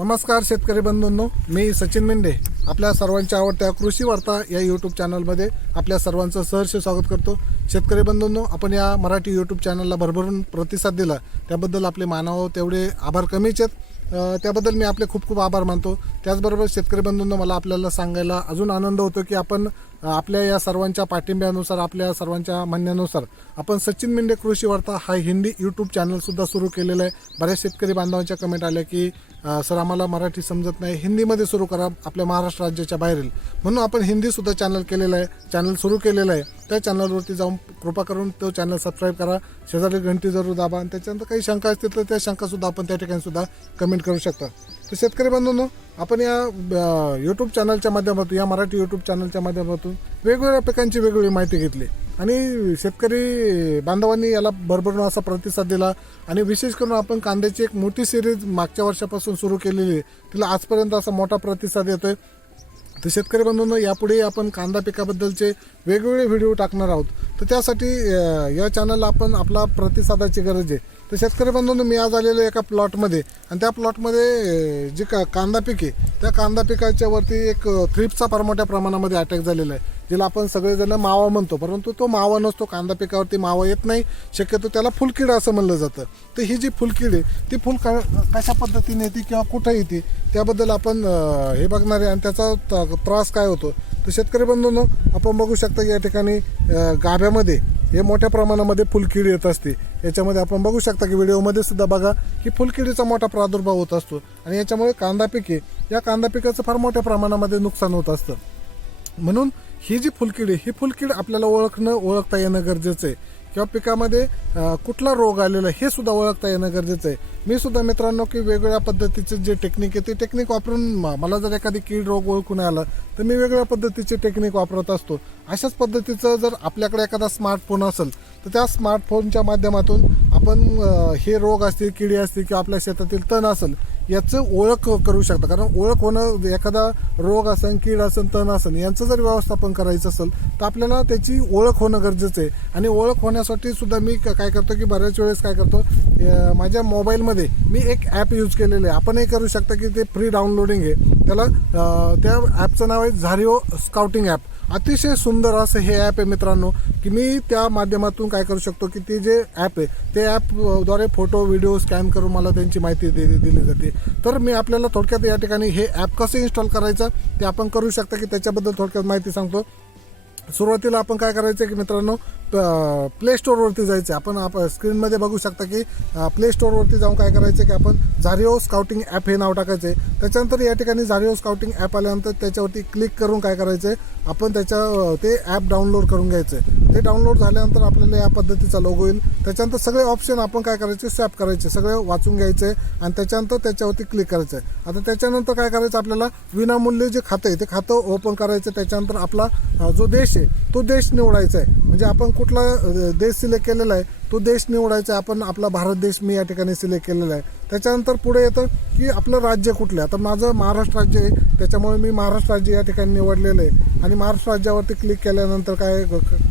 नमस्कार शेतकरी बंधूंनो मी सचिन मेंढे. आपल्या सर्वांच्या आवडत्या कृषी वार्ता या यूट्यूब चॅनलमध्ये आपल्या सर्वांचं सहर्ष स्वागत करतो. शेतकरी बंधूंनो आपण या मराठी यूट्यूब चॅनलला भरभरून प्रतिसाद दिला. त्याबद्दल आपले मानव तेवढे आभार कमीच आहेत. त्याबद्दल मी आपले खूप खूप आभार मानतो. त्याचबरोबर शेतकरी बंधूंनो मला आपल्याला सांगायला अजून आनंद होतो की आपण आपल्या या सर्वांच्या पाठिंब्यानुसार आपल्या सर्वांच्या म्हणण्यानुसार आपण सचिन मेंढे कृषी वार्ता हा हिंदी यूट्यूब चॅनलसुद्धा सुरू केलेला आहे. बऱ्याच शेतकरी बांधवांच्या कमेंट आल्या की सर आम्हाला मराठी समजत नाही. हिंदीमध्ये सुरू करा. आपल्या महाराष्ट्र राज्याच्या बाहेरील. म्हणून आपण हिंदीसुद्धा चॅनल केलेलं आहे. चॅनल सुरू केलेलं आहे. त्या चॅनलवरती जाऊन कृपा करून तो चॅनल सबस्क्राईब करा. शेजारी घंटी जरूर दाबा. आणि त्याच्यानंतर काही शंका असतील तर त्या शंकासुद्धा आपण त्या ठिकाणीसुद्धा कमेंट करू शकता. तर शेतकरी बंधूंनो आपण या यूट्यूब चॅनलच्या माध्यमातून या मराठी यूट्यूब चॅनलच्या माध्यमातून वेगवेगळ्या पिकांची वेगवेगळी माहिती घेतली. आणि शेतकरी बांधवांनी याला भरभरून असा प्रतिसाद दिला. आणि विशेष करून आपण कांद्याची एक मोठी सिरीज मागच्या वर्षापासून सुरू केलेली आहे. तिला आजपर्यंत असा मोठा प्रतिसाद येतोय. तर शेतकरी बंधूंनो यापुढे आपण कांदा पिकाबद्दलचे वेगवेगळे व्हिडिओ टाकणार आहोत. तर त्यासाठी या चॅनलला आपण आपला प्रतिसादाची गरज आहे. तर शेतकरी बंधूंनो मी आज आलेलो एका प्लॉटमध्ये आणि त्या प्लॉटमध्ये जी का कांदा पिके त्या कांदा पिकाच्या वरती एक थ्रिप्सचा फार मोठ्या प्रमाणामध्ये अटॅक झालेला आहे. ज्याला आपण सगळेजण मावा म्हणतो परंतु तो मावा नसतो कांदा पिकावरती मावा येत नाही. शक्यतो त्याला फुलकीड असं म्हणलं जातं. तर ही जी फुलकीड आहे ती फुल कशा पद्धतीने येते किंवा कुठं येते त्याबद्दल आपण हे बघणार आहे. आणि त्याचा त- त्रास काय होतो तर शेतकरी बंधूंनो आपण बघू शकता की या ठिकाणी गाभ्यामध्ये हे मोठ्या प्रमाणामध्ये फुलकीड येत असते. याच्यामध्ये आपण बघू शकता की व्हिडिओमध्ये सुद्धा बघा की फुलकिडीचा मोठा प्रादुर्भाव होत असतो. आणि याच्यामुळे कांदा पिके या कांदा पिकाचं फार मोठ्या प्रमाणामध्ये नुकसान होत असतं. म्हणून ही जी फुलकीड आहे ही फुलकीड आपल्याला ओळखणं ओळखता येणं गरजेचं आहे. किंवा पिकामध्ये कुठला रोग आलेला हे सुद्धा ओळखता येणं गरजेचं आहे. मी सुद्धा मित्रांनो की वेगवेगळ्या पद्धतीचे जे टेक्निक आहे ते टेक्निक वापरून मला जर एखादी कीड रोग ओळखून आला तर मी वेगवेगळ्या पद्धतीचे टेक्निक वापरत असतो. अशाच पद्धतीचं जर आपल्याकडे एखादा स्मार्टफोन असेल तर त्या स्मार्टफोनच्या माध्यमातून आपण हे रोग असतील किडी असतील किंवा आपल्या शेतातील तण असेल याचं ओळख करू शकता. कारण ओळख होणं एखादा रोग असेल कीड असेल तण असेल यांचं जर व्यवस्थापन करायचं असेल तर आपल्याला त्याची ओळख होणं गरजेचं आहे. आणि ओळख होण्यासाठी सुद्धा मी काय करतो की बऱ्याच वेळेस काय करतो माझ्या मोबाईलमध्ये मी एक ॲप यूज केलेलं आहे. आपणही करू शकता की ते फ्री डाउनलोडिंग आहे. त्याला त्या ॲपचं नाव आहे झारिओ स्काउटिंग ॲप अतिशय सुंदर असं हे ॲप आहे मित्रांनो की मी त्या माध्यमातून काय करू शकतो की ते जे ॲप आहे ते ॲपद्वारे फोटो व्हिडिओ स्कॅन करून मला त्यांची माहिती दे दिली जाते. तर मी आपल्याला थोडक्यात या ठिकाणी हे ॲप कसं इन्स्टॉल करायचं ते आपण करू शकता की त्याच्याबद्दल थोडक्यात माहिती सांगतो. सुरुवातीला आपण काय करायचं की मित्रांनो प्ले स्टोअरवरती जायचं. आपण आप स्क्रीनमध्ये बघू शकता की प्ले स्टोअरवरती जाऊन काय करायचं की आपण झारिओ स्काउटिंग ॲप हे नाव टाकायचं आहे त्याच्यानंतर या ठिकाणी झारिओ स्काउटिंग ॲप आल्यानंतर त्याच्यावरती क्लिक करून काय करायचं आहे आपण त्याच्या ते ॲप डाउनलोड करून घ्यायचं आहे ते डाउनलोड झाल्यानंतर आपल्याला या पद्धतीचा लोगो येईल. त्याच्यानंतर सगळे ऑप्शन आपण काय करायचे स्वॅप करायचे. सगळे वाचून घ्यायचे आणि त्याच्यानंतर त्याच्यावरती क्लिक करायचं आहे आता त्याच्यानंतर काय करायचं आपल्याला? विनामूल्य जे खातं आहे ते खातं ओपन करायचं. त्याच्यानंतर आपला जो देश आहे. तो देश निवडायचा आहे. म्हणजे आपण कुठला देश सिलेक्ट केलेला आहे तो देश निवडायचा आहे. आपण आपला भारत देश मी या ठिकाणी सिलेक्ट केलेला आहे. त्याच्यानंतर पुढे येतं की आपलं राज्य कुठलं आहे? आता माझं महाराष्ट्र राज्य आहे. त्याच्यामुळे मी महाराष्ट्र राज्य या ठिकाणी निवडलेलं आहे. आणि महाराष्ट्र राज्यावरती क्लिक केल्यानंतर काय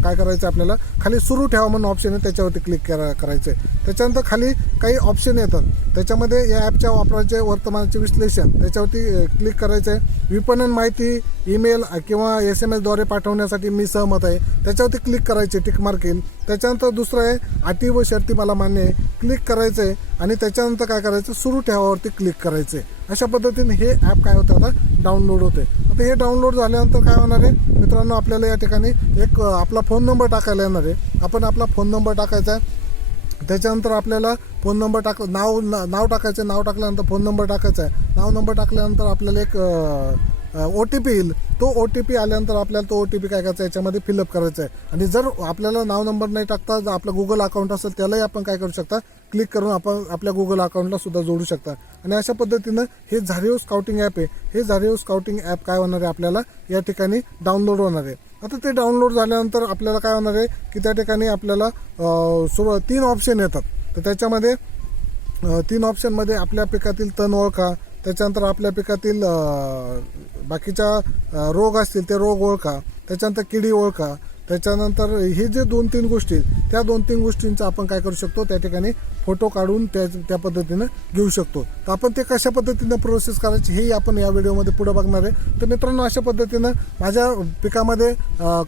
काय करायचं आपल्याला? खाली सुरू ठेवा म्हणून ऑप्शन आहे. त्याच्यावरती क्लिक करा करायचं आहे. त्याच्यानंतर खाली काही ऑप्शन येतात. त्याच्यामध्ये या ॲपच्या वापराचे वर्तमानाचे विश्लेषण त्याच्यावरती क्लिक करायचं आहे विपणन माहिती ईमेल किंवा एस एम एसद्वारे पाठवण्यासाठी मी सहमत आहे. त्याच्यावरती क्लिक करायचे टिक मार्क येईल. त्याच्यानंतर दुसरं आहे अटी व शर्ती मला मान्य आहे. क्लिक करायचं आहे आणि त्याच्यानंतर काय करायचं? सुरू ठेवावरती क्लिक करायचं आहे अशा पद्धतीने हे ॲप काय होतं आता? डाउनलोड होते आता हे डाउनलोड झाल्यानंतर काय होणार आहे? मित्रांनो आपल्याला या ठिकाणी एक आपला फोन नंबर टाकायला येणार आहे. आपण आपला फोन नंबर टाकायचा आहे. त्याच्यानंतर आपल्याला फोन नंबर टाक नाव नाव टाकायचं नाव टाकल्यानंतर फोन नंबर टाकायचा आहे. नाव नंबर टाकल्यानंतर आपल्याला एक ओ टी पी येईल. तो ओ टी पी आल्यानंतर आपल्याला तो ओ टी पी काय करायचा आहे? याच्यामध्ये फिलअप करायचा आहे. आणि जर आपल्याला नाव नंबर नाही टाकता जर आपलं गुगल अकाउंट असेल त्यालाही आपण काय करू शकता? क्लिक करून आपण आपल्या गुगल अकाउंटला सुद्धा जोडू शकता. आणि अशा पद्धतीनं हे झारिओ स्काउटिंग ॲप आहे. हे झारिओ स्काउटिंग ॲप काय होणार आहे? आपल्याला या ठिकाणी डाउनलोड होणार आहे. आता ते डाउनलोड झाल्यानंतर आपल्याला काय होणार आहे? की त्या ठिकाणी आपल्याला अं, तीन ऑप्शन येतात. तर त्याच्यामध्ये तीन ऑप्शनमध्ये आपल्या पिकातील तण ओळखा. त्याच्यानंतर आपल्या पिकातील बाकीच्या रोग असतील ते रोग ओळखा. त्याच्यानंतर किडी ओळखा. त्याच्यानंतर हे जे दोन तीन गोष्टी आहेत, त्या दोन तीन गोष्टींचा आपण काय करू शकतो? त्या ठिकाणी फोटो काढून त्या त्या पद्धतीनं घेऊ शकतो. तर आपण ते कशा पद्धतीनं प्रोसेस करायची हेही आपण या व्हिडिओमध्ये पुढे बघणार आहे. तर मित्रांनो अशा पद्धतीनं माझ्या पिकामध्ये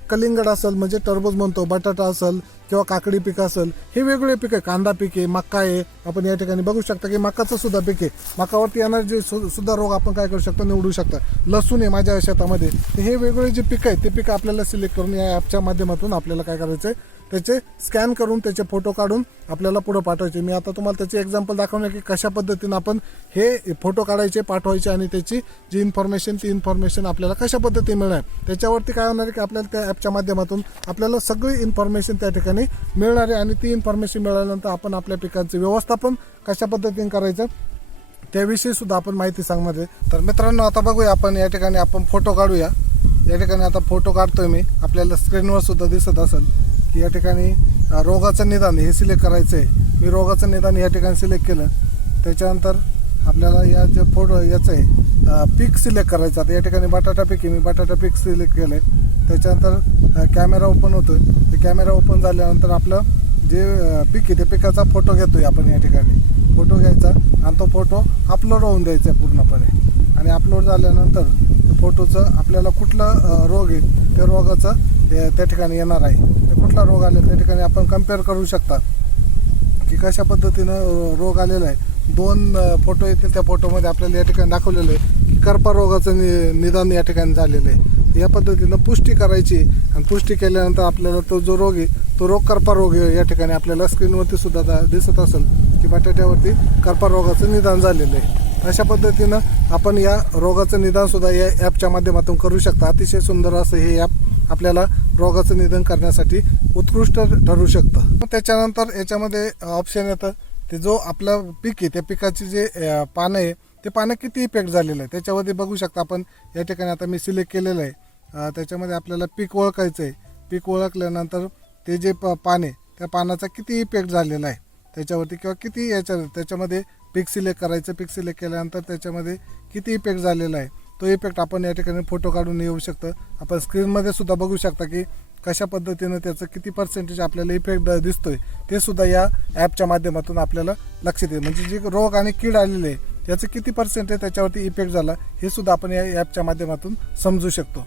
कलिंगड असेल म्हणजे टरबूज म्हणतो बटाटा असेल किंवा काकडी पीक असेल हे वेगवेगळे पीक आहे. कांदा पीक आहे मक्का आहे. आपण या ठिकाणी बघू शकता की मक्काचं सुद्धा पीक आहे. मकावरती येणारे जे सु- सुद्धा रोग आपण काय करू शकतो? निवडू शकता. लसूण आहे माझ्या शेतामध्ये. हे वेगवेगळे जे पिकं आहे ते पिकं आपल्याला सिलेक्ट करून या ॲपच्या माध्यमातून आपल्याला काय करायचं आहे त्याचे स्कॅन करून त्याचे फोटो काढून आपल्याला पुढे पाठवायचे. मी आता तुम्हाला त्याचे एक्झाम्पल दाखवणार की कशा पद्धतीनं आपण हे फोटो काढायचे पाठवायचे आणि त्याची जी इन्फॉर्मेशन ती इन्फॉर्मेशन आपल्याला कशा पद्धतीने मिळणार. त्याच्यावरती काय होणार आहे की आपल्याला त्या ॲपच्या माध्यमातून आपल्याला सगळी इन्फॉर्मेशन त्या ठिकाणी मिळणार आहे आणि ती इन्फॉर्मेशन मिळाल्यानंतर आपण आपल्या पिकांचं व्यवस्थापन कशा पद्धतीने करायचं त्याविषयी सुद्धा आपण माहिती सांगणार आहे. तर मित्रांनो आता बघूया आपण या ठिकाणी आपण फोटो काढूया. या ठिकाणी आता फोटो काढतोय मी. आपल्याला स्क्रीनवर सुद्धा दिसत असेल. की या ठिकाणी रोगाचं निदान हे सिलेक्ट करायचं आहे मी रोगाचं निदान या ठिकाणी सिलेक्ट केलं. त्याच्यानंतर आपल्याला या जे फोटो याचं आहे पीक सिलेक्ट करायचं. आता या ठिकाणी बटाटा पीक आहे मी बटाटा पीक सिलेक्ट केलं आहे त्याच्यानंतर कॅमेरा ओपन होतोय. ते कॅमेरा ओपन झाल्यानंतर आपलं जे पीक आहे ते पिकाचा फोटो घेतो आहे आपण या ठिकाणी. फोटो घ्यायचा आणि तो फोटो अपलोड होऊन द्यायचा आहे पूर्णपणे. आणि अपलोड झाल्यानंतर फोटोचं आपल्याला कुठलं रोग आहे त्या रोगाचं त्या ठिकाणी येणार आहे. कुठला रोग आला त्या ठिकाणी आपण कंपेअर करू शकता की कशा पद्धतीनं रोग आलेला आहे. दोन फोटो येतील त्या फोटोमध्ये आपल्याला या ठिकाणी दाखवलेलं आहे. की कर्परोगाचं नि निदान या ठिकाणी झालेलं आहे. या पद्धतीनं पुष्टी करायची आणि पुष्टी केल्यानंतर आपल्याला तो जो रोग आहे तो रोग कर्पा रोग या ठिकाणी आपल्याला स्क्रीनवरती सुद्धा दा- दिसत असेल. की बटाट्यावरती कर्पा रोगाचं निदान झालेलं आहे. अशा पद्धतीनं आपण या रोगाचं निदानसुद्धा या ॲपच्या माध्यमातून करू शकता. अतिशय सुंदर असं हे ॲप आपल्याला रोगाचं निदान करण्यासाठी उत्कृष्ट ठरू शकतं. मग त्याच्यानंतर याच्यामध्ये ऑप्शन येतं. ते जो आपला पीक आहे त्या पिकाची जे पानं आहे ते पानं किती इफेक्ट झालेलं आहे? त्याच्यामध्ये बघू शकता आपण या ठिकाणी आता मी सिलेक्ट केलेलं आहे. त्याच्यामध्ये आपल्याला पीक ओळखायचं आहे. पीक ओळखल्यानंतर ते जे प पाने त्या पानाचा किती इफेक्ट झालेला आहे? त्याच्यावरती किंवा किती याच्या त्याच्यामध्ये पीक सिलेक्ट करायचं पीक सिलेक्ट केल्यानंतर त्याच्यामध्ये किती इफेक्ट झालेला आहे? तो इफेक्ट आपण या ठिकाणी फोटो काढून येऊ शकतं. आपण स्क्रीनमध्ये सुद्धा बघू शकता की कशा पद्धतीनं त्याचं किती पर्सेंटेज आपल्याला इफेक्ट दिसतोय ते सुद्धा या ॲपच्या माध्यमातून आपल्याला लक्षात येईल. म्हणजे जे रोग आणि कीड आलेले आहे त्याचं किती पर्सेंटेज त्याच्यावरती इफेक्ट झाला हे सुद्धा आपण या ॲपच्या माध्यमातून समजू शकतो.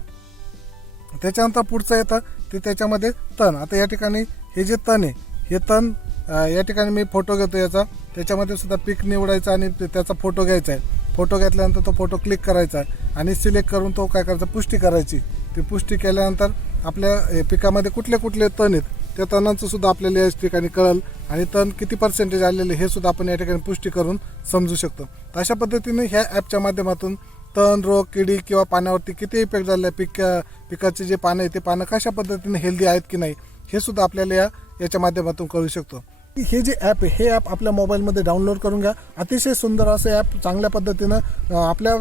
त्याच्यानंतर पुढचं येतं ते त्याच्यामध्ये तण. आता या ठिकाणी हे जे तण आहे हे तण या ठिकाणी मी फोटो घेतो याचा. त्याच्यामध्ये सुद्धा पीक निवडायचा आणि त्याचा फोटो घ्यायचा आहे. फोटो घेतल्यानंतर तो फोटो क्लिक करायचा आणि सिलेक्ट करून तो काय करायचा पुष्टी करायची. ती पुष्टी केल्यानंतर आपल्या पिकामध्ये कुठले कुठले तण आहेत त्या तणांचं सुद्धा आपल्याला याच ठिकाणी कळल आणि तण किती पर्सेंटेज आलेले हे सुद्धा आपण या ठिकाणी पुष्टी करून समजू शकतो. तर अशा पद्धतीने ह्या ॲपच्या माध्यमातून तण रोग किडी किंवा पाण्यावरती किती इफेक्ट झाला आहे पिक पिकाचे जे पानं आहे ते पानं कशा पद्धतीने हेल्दी आहेत की नाही हे सुद्धा आपल्याला या याच्या माध्यमातून कळू शकतो. हे जे ॲप आहे हे ॲप आपल्या मोबाईलमध्ये डाउनलोड करून घ्या. अतिशय सुंदर असं ॲप चांगल्या पद्धतीनं आपल्या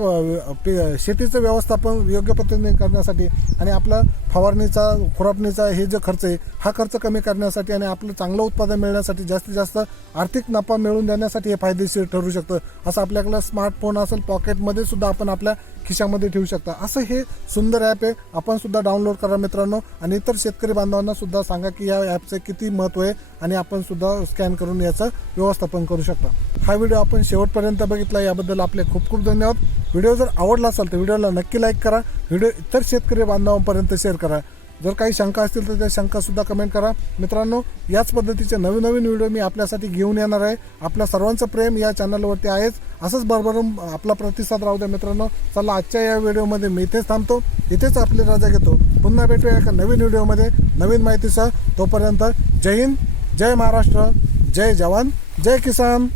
पे- शेतीचं व्यवस्थापन योग्य पद्धतीने करण्यासाठी आणि आपला फवारणीचा खुरापणीचा हे जो खर्च आहे हा खर्च कमी करण्यासाठी आणि आपलं चांगलं उत्पादन मिळण्यासाठी जास्तीत जास्त आर्थिक नफा मिळवून देण्यासाठी हे फायदेशीर ठरू शकतं. असं आपल्याकडं स्मार्टफोन असेल पॉकेटमध्ये सुद्धा आपण आपल्या खिशामध्ये ठेवू शकता. असं हे सुंदर ॲप आहे. आपण सुद्धा डाउनलोड करा मित्रांनो. आणि इतर शेतकरी बांधवांना सुद्धा सांगा की या ॲपचं किती महत्त्व आहे आणि आपण सुद्धा स्कॅन करून याचं व्यवस्थापन करू शकता. हा व्हिडिओ आपण शेवटपर्यंत बघितला याबद्दल आपले खूप खूप धन्यवाद. व्हिडिओ जर आवडला असेल तर व्हिडिओला नक्की लाईक करा व्हिडिओ इतर शेतकरी बांधवांपर्यंत शेअर करा. जर काही शंका असतील तर त्या शंकासुद्धा कमेंट करा. मित्रांनो याच पद्धतीचे नवीन नवीन व्हिडिओ मी आपल्यासाठी घेऊन येणार आहे. आपल्या सर्वांचं प्रेम या चॅनलवरती आहेच. असंच भरभरून आपला प्रतिसाद राहू द्या मित्रांनो. चला आजच्या या व्हिडिओमध्ये मी इथेच थांबतो. इथेच आपली रजा घेतो. पुन्हा भेटूया एका नवीन व्हिडिओमध्ये नवीन माहितीसह तोपर्यंत जय हिंद. जय महाराष्ट्र जय जवान जय किसान.